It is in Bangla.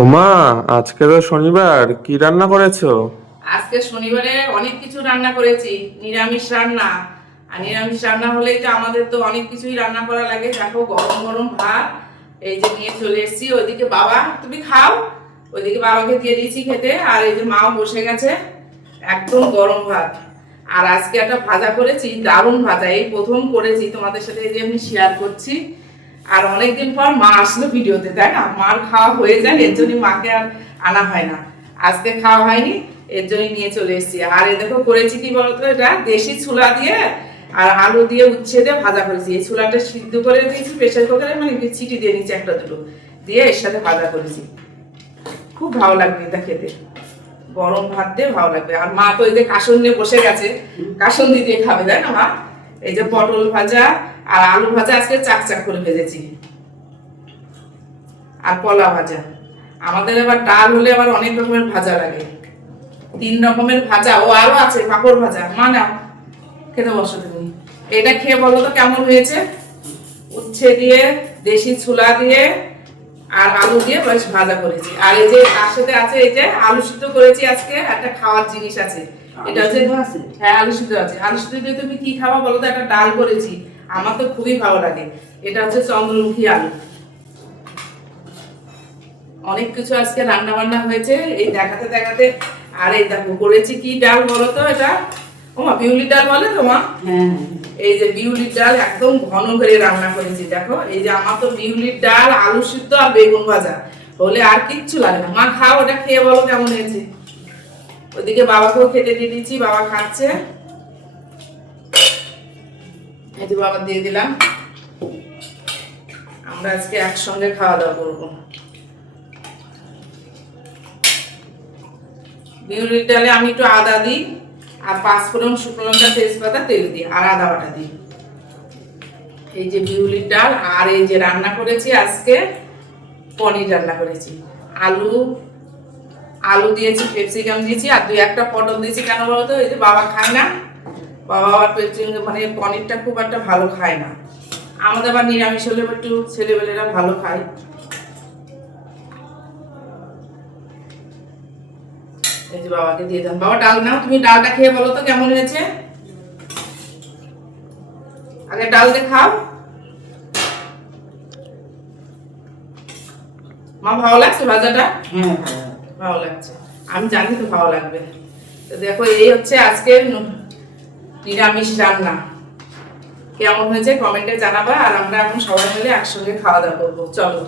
ওমা, আজকে তো শনিবার, কি রান্না করেছো? আজকে শনিবারে অনেক কিছু রান্না করেছি। নিরামিষ রান্না। আর নিরামিষ রান্না হলেই তো আমাদের তো অনেক কিছুই রান্না করা লাগে। দেখো গরম গরম ভাত এই যে নিয়ে চলে এসেছি। ওইদিকে বাবা, তুমি খাও। ওইদিকে বাবাকে দিয়ে দিয়েছি খেতে। আর এই যে মাও বসে গেছে। একদম গরম ভাত। আর আজকে একটা ভাজা করেছি, দারুণ ভাজা, এই প্রথম করেছি তোমাদের সাথে, এই যে আমি শেয়ার করছি। আর অনেকদিন পর মা আসলো ভিডিওতে, তাই না? মার খাওয়া হয়ে যায়, এর জন্য মাকে আর আনা হয় না। আজকে খাওয়া হয়নি, এর জন্যই নিয়ে চলে এসেছি। আর এই দেখো করেছি কি বলতো, এটা দেশি ছোলা দিয়ে আর আলু দিয়ে উচ্ছে দিয়ে ভাজা করেছি। এই ছোলাটা সিদ্ধ করে দিয়েছি প্রেসার কুকারে, মানে চিটি দিয়ে নিচ্ছি একটা দুটো, দিয়ে এর সাথে ভাজা করেছি। খুব ভালো লাগবে এটা খেতে, গরম ভাত দিয়ে ভালো লাগবে। আর মা তো এই যে কাসন নিয়ে বসে গেছে, কাসন দিয়ে খাবে, তাই না মা? এই যে পটল ভাজা আর আলু ভাজা আজকে চাক চাক করে ভেজেছি, আর কলা ভাজা। আমাদের আবার ডাল হলে আবার অনেক রকমের ভাজা লাগে, 3 রকমের ভাজা। ও আরো আছে পাঁপড় ভাজা। মা নাও, খেতে বসো তুমি। এটা খেয়ে বলো তো কেমন হয়েছে। উচ্ছে দিয়ে, দেশি ছোলা দিয়ে আর আলু দিয়ে বেশ ভাজা করেছি। আর এই যে তার সাথে আছে এই যে আলু সিদ্ধ করেছি। আজকে একটা খাওয়ার জিনিস আছে, এটা হচ্ছে, হ্যাঁ আলু সিদ্ধ আছে। আলু সিদ্ধ দিয়ে তুমি কি খাওয়া বলো তো? একটা ডাল করেছি, আমার তো খুবই ভালো লাগে। এটা হচ্ছে চন্দ্রমুখী আলু। অনেক কিছু আজকে রান্না বান্না হয়েছে এই দেখাতে দেখাতে। আর এই দেখো করেছি কি ডাল বলো তো এটা? ওমা, বিউলির ডাল বলে তো মা? হ্যাঁ, এই যে বিউলির ডাল একদম ঘন করে রান্না করেছি। দেখো এই যে আমার তো বিউলির ডাল, আলু সিদ্ধ আর বেগুন ভাজা হলে আর কিচ্ছু লাগে না। মা খাও, ওটা খেয়ে বলো কেমন হয়েছে। ওইদিকে বাবাকেও খেতে দিয়ে দিচ্ছি, বাবা খাচ্ছে। এই যে বাবা দিয়ে দিলাম। আমরা আজকে একসঙ্গে খাওয়া দাওয়া করবো। বিউলির ডালে আমি একটু আদা দিই, আর 5 ফোড়ন, শুকনো লঙ্কা, তেজপাতা, তেল দিই, আর আদা বাটা দিই। এই যে বিউলির ডাল। আর এই যে রান্না করেছি আজকে পনির রান্না করেছি। আলু আলু দিয়েছি, ক্যাপসিকাম দিয়েছি, আর 2-1টা পটল দিয়েছি। কেন বলতো? এই যে বাবা খায় না, বাবা আবার মানে পনিরটা খুব একটা ভালো খায় না। আমাদের আবার নিরামিষ হলে একটু ছেলেবেলেরা ভালো খায়। এই যে বাবাকে দিয়ে দাও। বাবা ডাল নাও, তুমি ডালটা খেয়ে বলো তো কেমন হয়েছে। আগে ডাল দিয়ে খাও। মা ভালো লাগছে ভাজাটা? হ্যাঁ, ভালো লাগছে, আমি জানি তো ভালো লাগবে। তো দেখো এই হচ্ছে আজকে নিরামিষ রান্না। কেমন হয়েছে কমেন্টে জানাবা। আর আমরা এখন সবাই মিলে একসঙ্গে খাওয়া দাওয়া করবো, চলো।